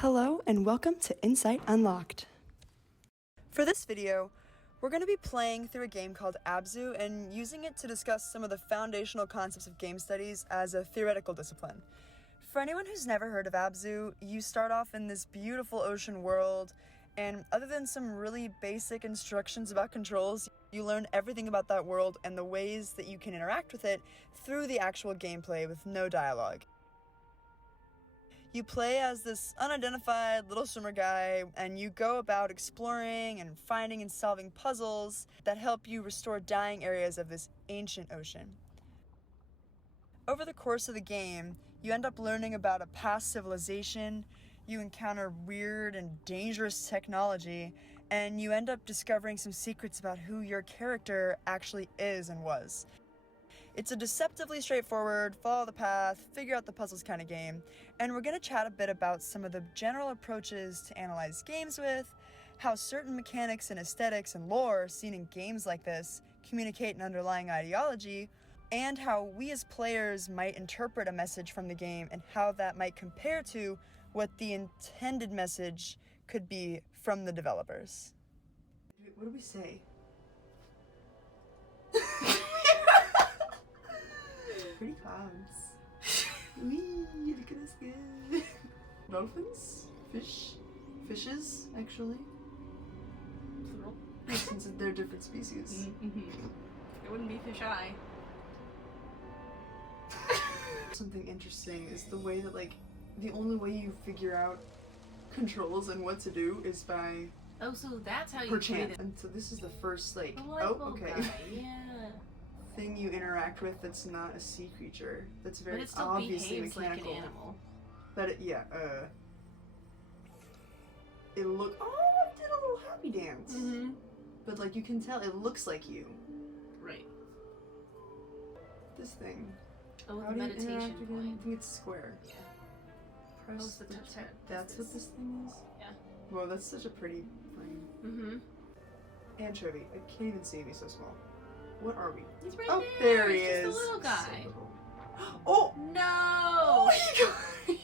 Hello and welcome to Insight Unlocked. For this video, we're going to be playing through a game called ABZU and using it to discuss some of the foundational concepts of game studies as a theoretical discipline. For anyone who's never heard of ABZU, you start off in this beautiful ocean world, and other than some really basic instructions about controls, you learn everything about that world and the ways that you can interact with it through the actual gameplay with no dialogue. You play as this unidentified little swimmer guy, and you go about exploring and finding and solving puzzles that help you restore dying areas of this ancient ocean. Over the course of the game, you end up learning about a past civilization, you encounter weird and dangerous technology, and you end up discovering some secrets about who your character actually is and was. It's a deceptively straightforward, follow the path, figure out the puzzles kind of game, and we're going to chat a bit about some of the general approaches to analyze games with, how certain mechanics and aesthetics and lore seen in games like this communicate an underlying ideology, and how we as players might interpret a message from the game and how that might compare to what the intended message could be from the developers. What do we say? Pretty clouds. Wee, look at us good. Dolphins? Fishes, actually. Plural. Since they're different species. Mm-hmm. It wouldn't be fish eye. Something interesting is the way that, the only way you figure out controls and what to do is by Oh, so that's how you per play chance. And so this is the first, the light bulb okay. guy. Yeah. thing you interact with that's not a sea creature. That's very But it still obviously behaves mechanical. like an animal. But it did a little happy dance. Mm-hmm. But you can tell it looks like you. Right. This thing. Oh, How the do you meditation interact again? I point. think it's square. Yeah. Press the touch pad. That's what this thing is? Yeah. Whoa, that's such a pretty frame. Mm-hmm. Anchovy. I can't even see me so small. What are we? He's right Oh, there. there he He's is. just a little guy. So little. Oh! No! Oh my god!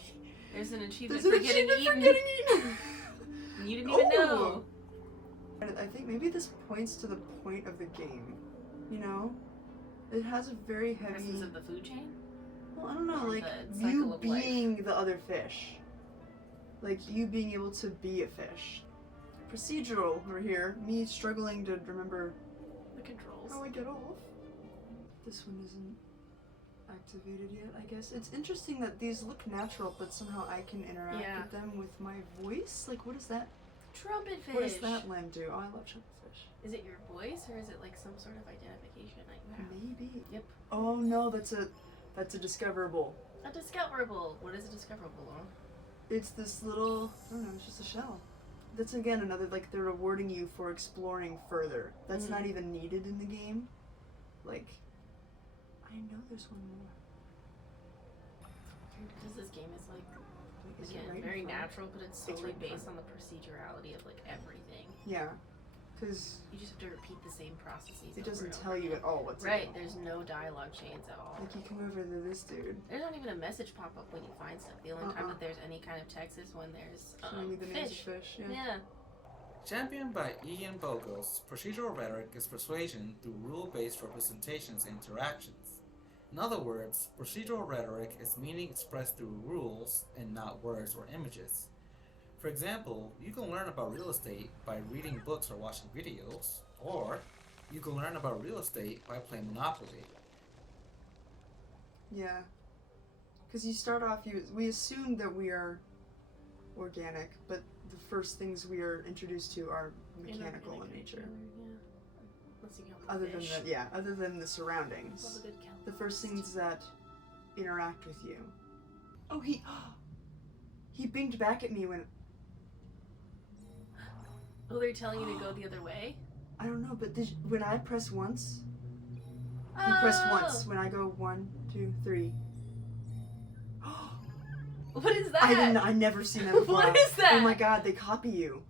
There's an achievement There's for an getting achievement eaten. for getting eaten! You didn't even know. And I think maybe this points to the point of the game. You know? It has a very heavy... Presence of the food chain? Well, I don't know, Or the cycle you of life. being the other fish. You being able to be a fish. Procedural, we're here. Me struggling to remember The controls. how I get off. This one isn't activated yet, I guess. It's interesting that these look natural, but somehow I can interact with them with my voice. What is that? Trumpet fish. What does that lamb do? Oh, I love trumpet fish. Is it your voice or is it some sort of identification that you have? Maybe. Yep. Oh no, that's a discoverable. A discoverable. What is a discoverable? It's this little, I don't know, it's just a shell. That's again another, they're rewarding you for exploring further. That's not even needed in the game. I know there's one more. Because this game is Is it again, right in very front? natural, but it's solely right in based front. on the procedurality of everything. Yeah, because You just have to repeat the same processes. it over doesn't and tell over you again. at all what's Right, in it. there's no dialogue chains at all. You come over to this dude. There's not even a message pop up when you find stuff. The only time that there's any kind of text is when there's Showing me the names of fish. fish. Yeah. Yeah. Championed by Ian Bogost, procedural rhetoric is persuasion through rule-based representations and interactions. In other words, procedural rhetoric is meaning expressed through rules and not words or images. For example, you can learn about real estate by reading books or watching videos, or you can learn about real estate by playing Monopoly. Yeah. Because you start off, we assume that we are organic, but the first things we are introduced to are mechanical in nature. Yeah. Unless you count the Other than fish. that, other than the surroundings. Love a good count. The first things that interact with you. Oh, he binged back at me when, Oh, they're telling you to go the other way? I don't know, but when I press once, he Oh! pressed once. When I go 1, 2, 3. What is that? I never seen that before. What is that? Oh my god, they copy you.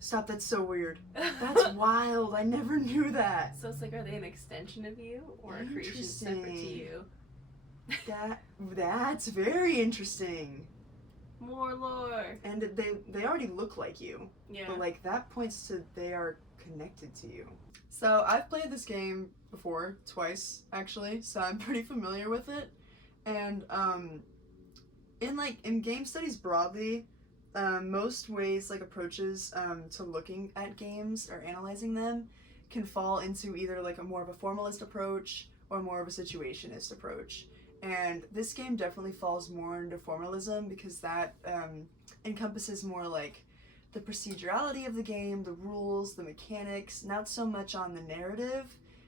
Stop, that's so weird. That's wild, I never knew that. So it's are they an extension of you or a creation separate to Interesting. you? That's very interesting. More lore. And they already look like you. Yeah. But like that points to they are connected to you. So I've played this game before, twice actually, so I'm pretty familiar with it. And in game studies broadly, most ways like approaches to looking at games or analyzing them can fall into either like a more of a formalist approach or more of a situationist approach. And this game definitely falls more into formalism because that encompasses more like the procedurality of the game, the rules, the mechanics, not so much on the narrative,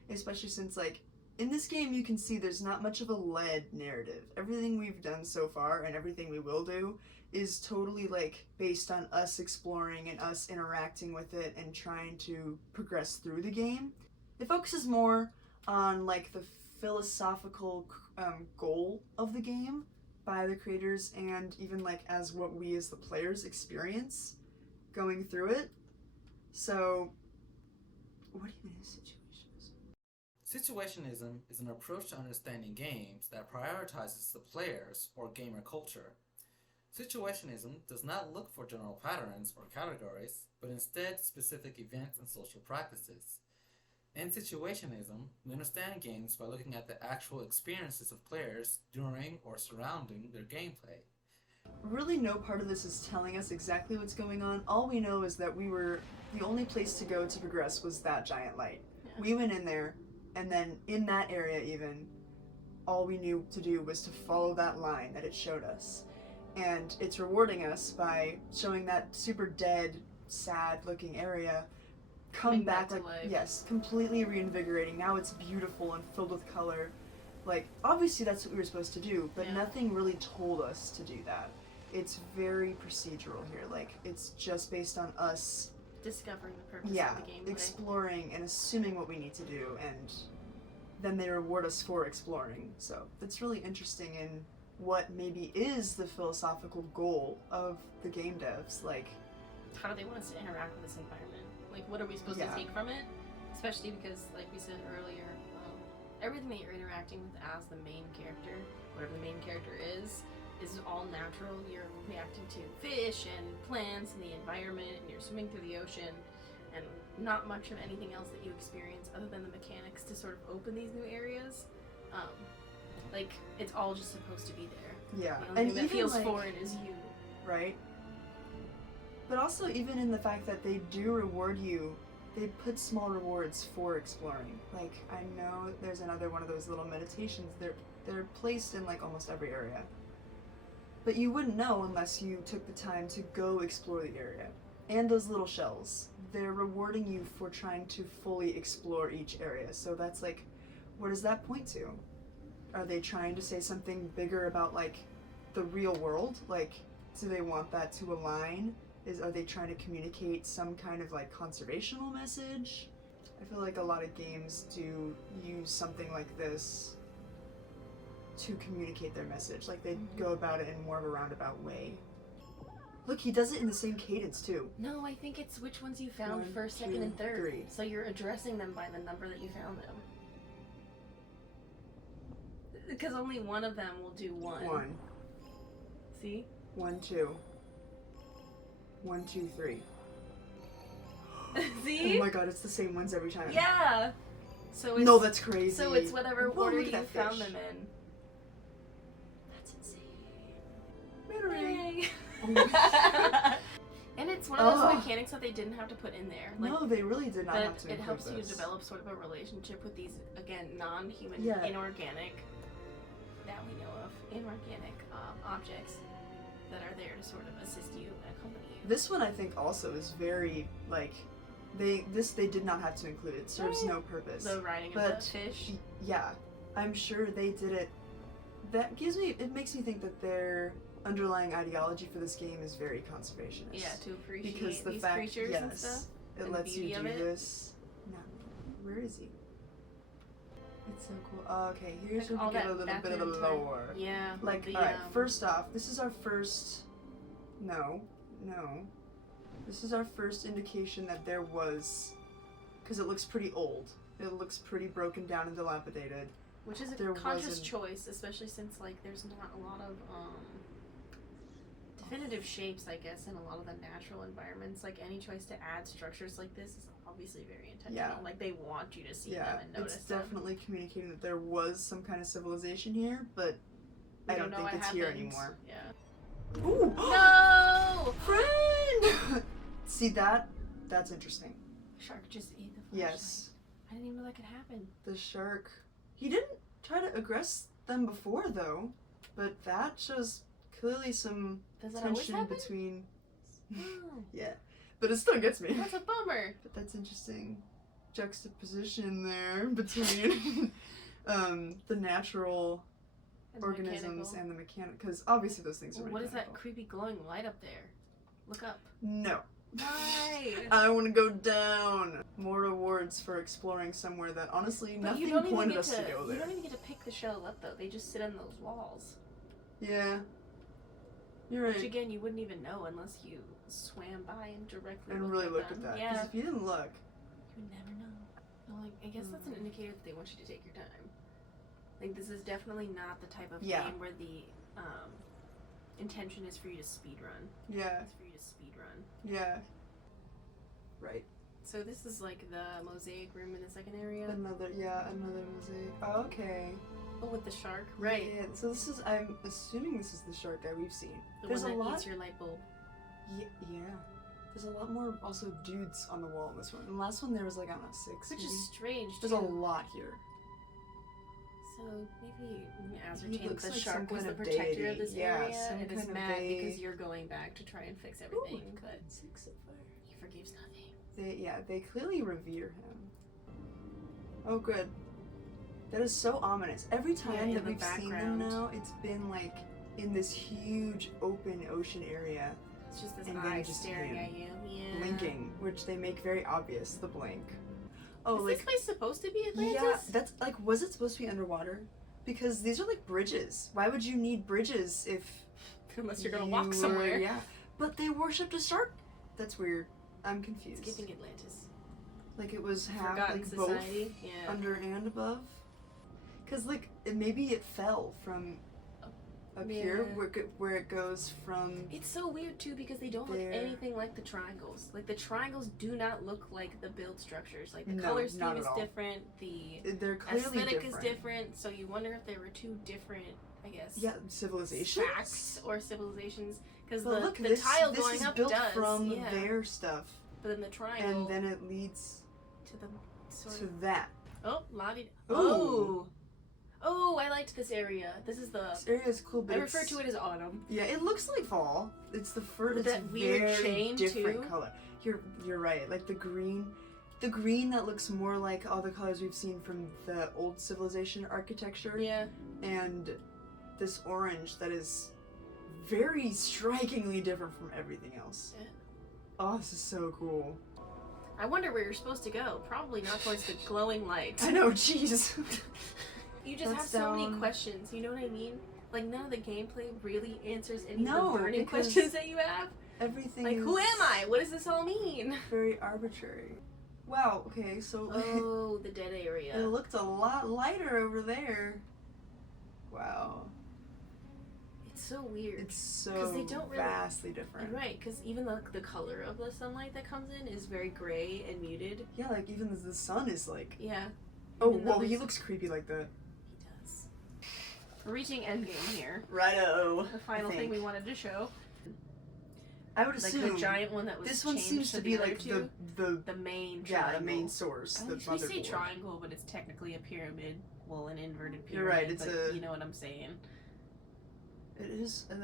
especially since like in this game you can see there's not much of a led narrative. Everything we've done so far and everything we will do is totally like based on us exploring and us interacting with it and trying to progress through the game. It focuses more on like the philosophical goal of the game by the creators and even like as what we as the players experience going through it. So what do you mean is situationism? Situationism is an approach to understanding games that prioritizes the players or gamer culture. Situationism does not look for general patterns or categories, but instead specific events and social practices. In situationism, we understand games by looking at the actual experiences of players during or surrounding their gameplay. Really no part of this is telling us exactly what's going on. All we know is that the only place to go to progress was that giant light. Yeah. We went in there, and then in that area even, all we knew to do was to follow that line that it showed us. And it's rewarding us by showing that super dead, sad looking area come back like life. Yes, completely reinvigorating. Now it's beautiful and filled with color. Like obviously that's what we were supposed to do, but nothing really told us to do that. It's very procedural here. Like it's just based on us discovering the purpose of the gameplay. Exploring and assuming what we need to do, and then they reward us for exploring. So that's really interesting in what maybe is the philosophical goal of the game devs. Like, how do they want us to interact with this environment? Like, what are we supposed to take from it? Especially because, like we said earlier, everything that you're interacting with as the main character, whatever the main character is all natural. You're reacting to fish and plants and the environment, and you're swimming through the ocean, and not much of anything else that you experience other than the mechanics to sort of open these new areas. Like, it's all just supposed to be there. Yeah. The only thing that feels foreign is you. Right? But also even in the fact that they do reward you, they put small rewards for exploring. Like, I know there's another one of those little meditations. They're placed in like almost every area. But you wouldn't know unless you took the time to go explore the area. And those little shells, they're rewarding you for trying to fully explore each area. So that's like, what does that point to? Are they trying to say something bigger about like the real world? Like, do they want that to align? Are they trying to communicate some kind of like conservational message? I feel like a lot of games do use something like this to communicate their message. Like they go about it in more of a roundabout way. Look, he does it in the same cadence too. No, I think it's which ones you found 1, first, 2, second, and third. 3. So you're addressing them by the number that you found them. Because only one of them will do 1. 1. See? 1, 2. 1, 2, 3. See? Oh my god, it's the same ones every time. Yeah! So it's, no, that's crazy. So it's whatever Whoa, order look at you that found fish. them in. That's insane. Yay. Oh. And it's one of those mechanics that they didn't have to put in there. Like, no, they really did not have to. But it helps this. you develop sort of a relationship with these, again, non-human, inorganic, that we know of, inorganic objects that are there to sort of assist you and accompany you. This one I think also is very, like, they did not have to include it. It serves no purpose. The riding of the fish? Yeah. I'm sure they did it. It makes me think that their underlying ideology for this game is very conservationist. Yeah, to appreciate because the these fact, creatures and stuff. It lets you do this. No, where is he? It's so cool. Oh, okay, here's like where we get a little bit of the lore. Yeah. Like, alright, first off, this is our first... No. This is our first indication that there was... Because it looks pretty old. It looks pretty broken down and dilapidated. Which is a conscious choice, especially since, like, there's not a lot of, definitive shapes, I guess, in a lot of the natural environments. Like any choice to add structures like this is obviously very intentional. Yeah. Like they want you to see them and notice it's them. definitely communicating that there was some kind of civilization here, but We I don't know think what it's here happened. anymore. Yeah. Ooh! No! Friend! See that? That's interesting. Shark just ate the flashlight. Yes. I didn't even know that could happen. The shark. He didn't try to aggress them before, though. But that shows clearly some Does that always tension happen? between... Oh, Yeah. But it still gets me. that's a bummer. But that's interesting juxtaposition there between the natural And the organisms mechanical. and the mechanic, because obviously those things are What is that mechanical. creepy glowing light up there? Look up. No. Why? I want to go down. More rewards for exploring somewhere that honestly But nothing you don't even pointed get us to go You there. don't even get to pick the shell up though. They just sit on those walls. Yeah. You're Which right. again, you wouldn't even know unless you swam by and directly And really looked them. at that. Because Yeah. if you didn't look, You would never know. Well, like, I guess that's an indicator that they want you to take your time. Like, this is definitely not the type of Yeah. game where the intention is for you to speed run. yeah, It's for you to speed run. yeah. Right. So this is like the mosaic room in the second area. Another mosaic. Oh, okay. Oh, with the shark. Right. Yeah, so this is, I'm assuming this is the shark guy we've seen. The There's one a that lot. eats your light bulb. Yeah. There's a lot more also dudes on the wall in this one. In the last one there was like, I don't know, 6. Which maybe. is strange, There's too. a lot here. So maybe we He ascertain looks that the like some shark was kind the of protector deity. of this Yeah, area some and is kind of mad deity. because you're going back to try and fix everything, Ooh, but 6 of fire. he forgives nothing. They clearly revere him. Oh, good. That is so ominous. Every time in that the we've seen them background. now, it's been like in this huge open ocean area, It's just this And eye then just staring him at you. Yeah. blinking, which they make very obvious, the blink. Oh, Is like, this place supposed to be Atlantis? yeah, that's like, was it supposed to be underwater? Because these are like bridges. Why would you need bridges if Unless you're gonna you walk were- somewhere. Yeah, but they worshipped a shark. That's weird. I'm It's confused. giving Atlantis. Like it was half Forgotten like society. both Yeah. under and above. Cause like maybe it fell from up here Yeah. where it goes from. It's so weird too because they don't look There. anything like the triangles. Like the triangles do not look like the build structures. Like the No, color not scheme at is all. different. The They're clearly aesthetic different. is different. So you wonder if there were two different, I guess. Yeah, civilizations. Facts or civilizations. Because But the look, the this, tile this going is up built does. from Yeah. their stuff, But then the triangle and then it leads to the sort to of. that. Oh, lobby. Ooh. Oh. Oh, I liked this area. This is the. This area is cool, but I refer it's- to it as autumn. Yeah, it looks like fall. It's the first. With It's that weird very chain, different too. color. You're right. Like the green that looks more like all the colors we've seen from the old civilization architecture, Yeah. and this orange that is very strikingly different from everything else. Yeah. Oh, this is so cool. I wonder where you're supposed to go. Probably not towards the glowing light. I know, jeez. You just have That's so many down. questions. You know what I mean? Like none of the gameplay really answers any No, of the burning because questions that you have. Everything Like, is who am I? What does this all mean? very arbitrary. Wow, okay, so Oh, the dead it area. looked a lot lighter over there. Wow. It's so weird. It's so 'Cause they don't really- vastly different. Right, because even the color of the sunlight that comes in is very gray and muted. Yeah, like even the sun is like. Yeah, Oh, Even though whoa, he there's- looks creepy like that. he does. We're reaching endgame here. Righto. The final thing we wanted to show. I would Like assume the giant one that was this one changed seems to be the other like two. the main yeah triangle. the main source, the We say motherboard. triangle, but it's technically a pyramid. Well, an inverted pyramid. You're right, it's but a- you know what I'm saying. It is, and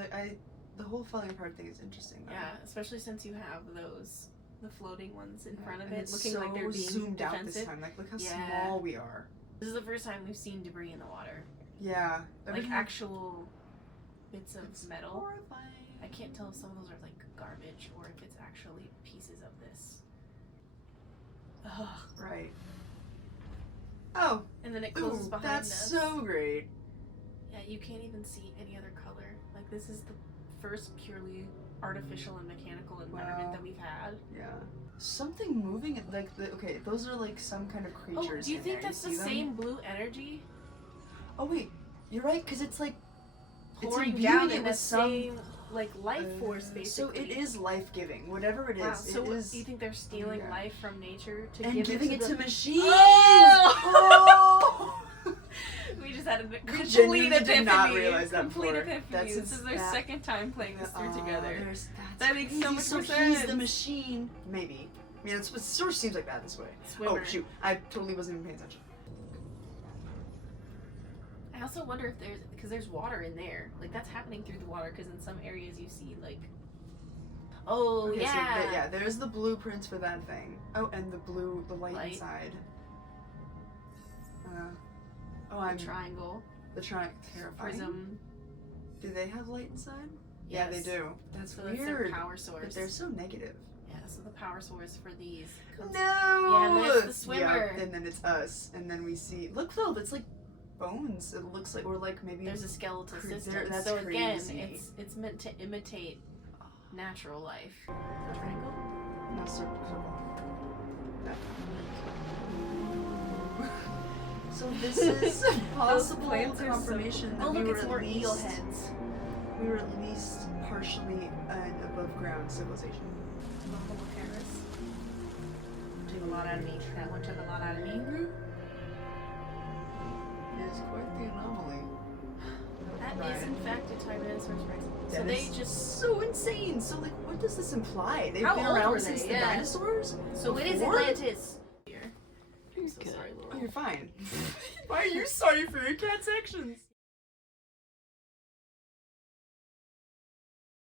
the whole falling apart thing is interesting. Though. Yeah, especially since you have the floating ones in front of And it, it's looking so like they're being zoomed out defensive. this time. Like, look how Yeah. small we are. This is the first time we've seen debris in the water, Yeah. like everything- actual bits of it's metal. horrifying. I can't tell if some of those are like garbage or if it's actually pieces of this. Ugh. Right. Oh, And then it closes ooh, behind that's us. so great. Yeah, you can't even see any other color. Like this is the first purely artificial and mechanical environment Wow. that we've had. Yeah. Something moving, like, okay, those are like some kind of Oh, creatures do you in think there. that's the see them? same blue energy Oh, wait, you're right, because it's like, it's pouring imbuing down it in with the some, same? like life force, basically. So it is life-giving, whatever it is. Wow. It So is. do you think they're stealing life from nature to and give giving it to the machines? Oh! We just had a complete genuinely epiphany. did not realize that complete before. epiphany. That's This is their second time playing this through together. That makes so much more He's sense. the machine. Maybe. I mean, it sort of seems like that this way. Swimmer. Oh, shoot. I totally wasn't even paying attention. I also wonder if because there's water in there. Like, that's happening through the water, because in some areas you see, like... Oh, Okay, yeah! So yeah, there's the blueprints for that thing. Oh, and the light inside. The triangle. The triangle. Terrifying. Prism. Do they have light inside? Yes. Yeah, they do. That's so weird. That's their power source. But they're so negative. Yeah, so the power source for these comes... No! Yeah, and that's the swimmer. Yeah, and then it's us. And then we see... Look, Phil, that's like bones. It looks like... Or like maybe... There's a skeletal system. That's so crazy. again, it's meant to imitate natural life. Triangle? No, circle. So this is a possible confirmation that we were at least... We were at least partially an above-ground civilization. Took a lot out of me. That one took a lot out of me. It is quite the anomaly. That is in fact a Tyrannosaurus Rex. So That they is just... so insane. So like, what does this imply? They've How been old around were since they? the dinosaurs? So it is Before? Atlantis. I'm so Good. sorry, Laurel. Oh, you're fine. Why are you sorry for your cat's actions?